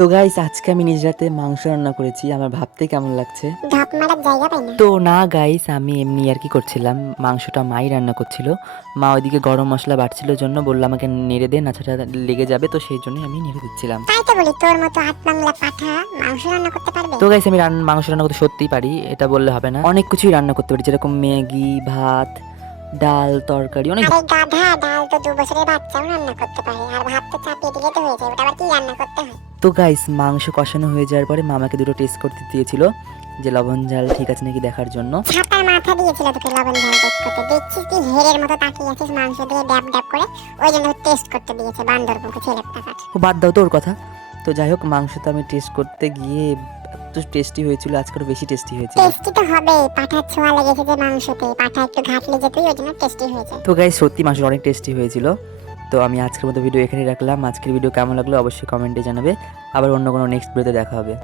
তো গাইস আজকে আমি নিজ রাতে মাংস রান্না করেছি। আমার ভাবতে কেমন লাগছে? ঢাপ মারার জায়গা পাই না। তো না গাইস, আমি এমনি আর কি করছিলাম, মাংসটা মাই রান্না করছিল। মা ওইদিকে গরম মশলা বাটছিল জন্য বললো আমাকে নেড়ে দে, নাছাটা লেগে যাবে, তো সেই জন্যই আমি নেড়ে দিচ্ছিলাম। তাই তো বলি, তোর মতো আট বাংলা পাঠা মাংস রান্না করতে পারবে? তো গাইস আমি মাংস রান্না করতে সত্যিই পারি, এটা বললে হবে না। অনেক কিছুই রান্না করতে পারি, যেরকম ম্যাগি, ভাত, ডাল, তরকারি, অনেক। আরে গাধা, ডাল তো 2 বছরের বাচ্চাও রান্না করতে পারে, আর ভাত তো চাপিয়ে দিলে তো হয়ে যায়, ওটা আবার কি রান্না করতে হয়? তো গাইস মাংস কষানো হয়ে যাওয়ার পরে মামাকে দুটো টেস্ট করতে দিয়েছিল, যে লবণ ঝাল ঠিক আছে নাকি দেখার জন্য। ছাতার মাথা দিয়েছিল তোকে লবণ ঝাল টেস্ট করতে, দেখছিস কি হেরের মতো তাকিয়ে আছিস মাংস দিয়ে ড্যাব ড্যাব করে, ওই জন্য টেস্ট করতে দিয়েছে বান্দর মুখে ছেলে টাকার। ও বাদ দাও তো ওর কথা। তো যাই হোক, মাংস তো আমি টেস্ট করতে গিয়ে এত টেস্টি হয়েছিল, আজকে আরো বেশি টেস্টি হয়েছিল। টেস্টি তো হবে, পাঠার ছোঁয়া লেগেছে যে মাংসতে, পাঠা একটু ঘাটলে যে তুই, ওই জন্য টেস্টি হয়েছে। তো গাইস সত্যি মাংস অনেক টেস্টি হয়েছিল। তো আমি আজকের মতো ভিডিও এখানেই রাখলাম। আজকের ভিডিও কেমন লাগলো অবশ্যই কমেন্টে জানাবে। আবার অন্য কোনো নেক্সট ভিডিওতে দেখা হবে।